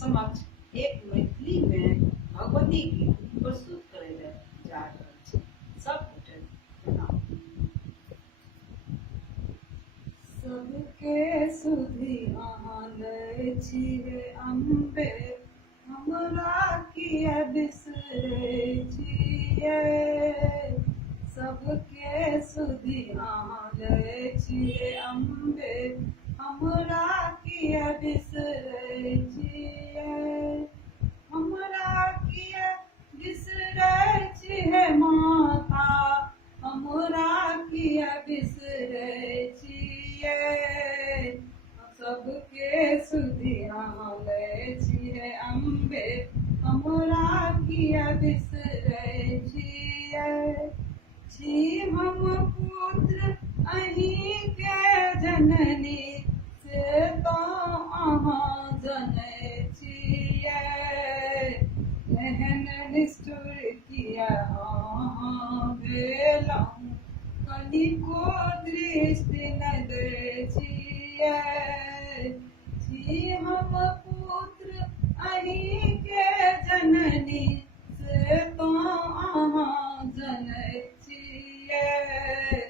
समक्ष एक मैथिली में भगवती गीत प्रस्तुत करे जा रहल छै। सब गोटे प्रणाम। सबके सुधि अहाँ लै छियै अम्बे, हमरा किया बिसरै छियै। सबके सुधि अहाँ लै छियै अम्बे, हमरा किया बिसरै छियै। हमरा किया बिसरै छियै माता, हमरा किया बिसरै छियै। सबके सुधि अहाँ लै छियै अम्बे, हमरा किया बिसरै छियै। छी हम पुत्र अहींके जननी, से तऽ अहाँ जनै छियै। एहन निष्ठुर किया अहाँ भेलहुँ, कनिको दृष्टि नहि दै छियै। छी हम पुत्र अहींके जननी, से तऽ अहाँ जनै छियै।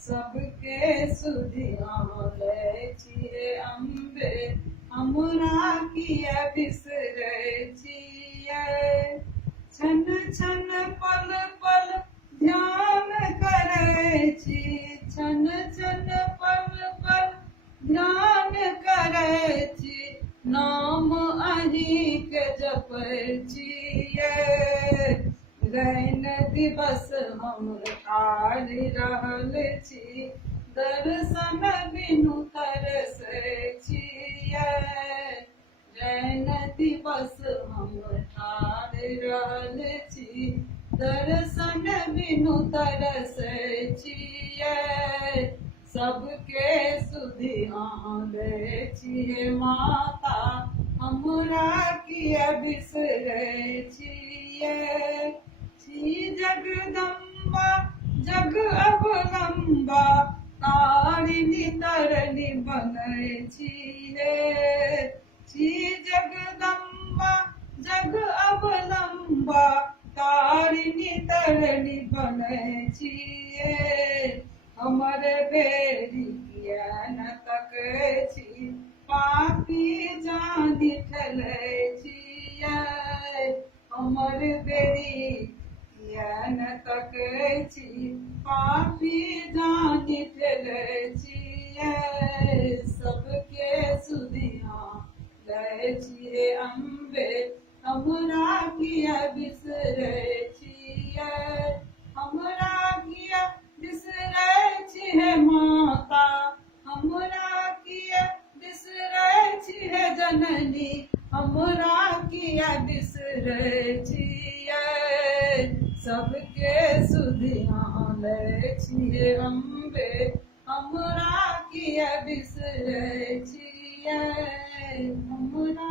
सबके सुधि अहाँ लै छियै अम्बे, हमरा किया बिसरै छियै। छन छन पल पल ध्यान करै छी, छन छन पल पल ध्यान करै छी, नाम अहींके जपै छियै। रैन दिवस हम ठाढ़ रहल छी, दर्शन बिनु तरसै छियै। रैन दिवस हम ठाढ़ रहल छी, दर्शन बिनु तरसै छियै। सबके सुधि अहाँ लै छियै माता, हमरा किया बिसरै छियै। छी जगदम्बा जग अवलंबा, तारिणी तरनी बनै छियै। छी जगदम्बा जग अवलंबा, तारिणी तरनी बनै छियै। हमर बेरी किया न तकै छी, पापी जानि ठेलै छियै। हमर बेरी किया न तकै छी, पापी जानि ठेलै छियै। सबके सुधि अहाँ लै छियै अम्बे, हमरा किया बिसरै छियै। हमरा किया बिसरै छियै माता, हमरा किया बिसरै छियै जननी, हमरा किया बिसरै छियै। सबके सुधि अहाँ लै छियै अम्बे, हमरा किया बिसरै छियै। हमरा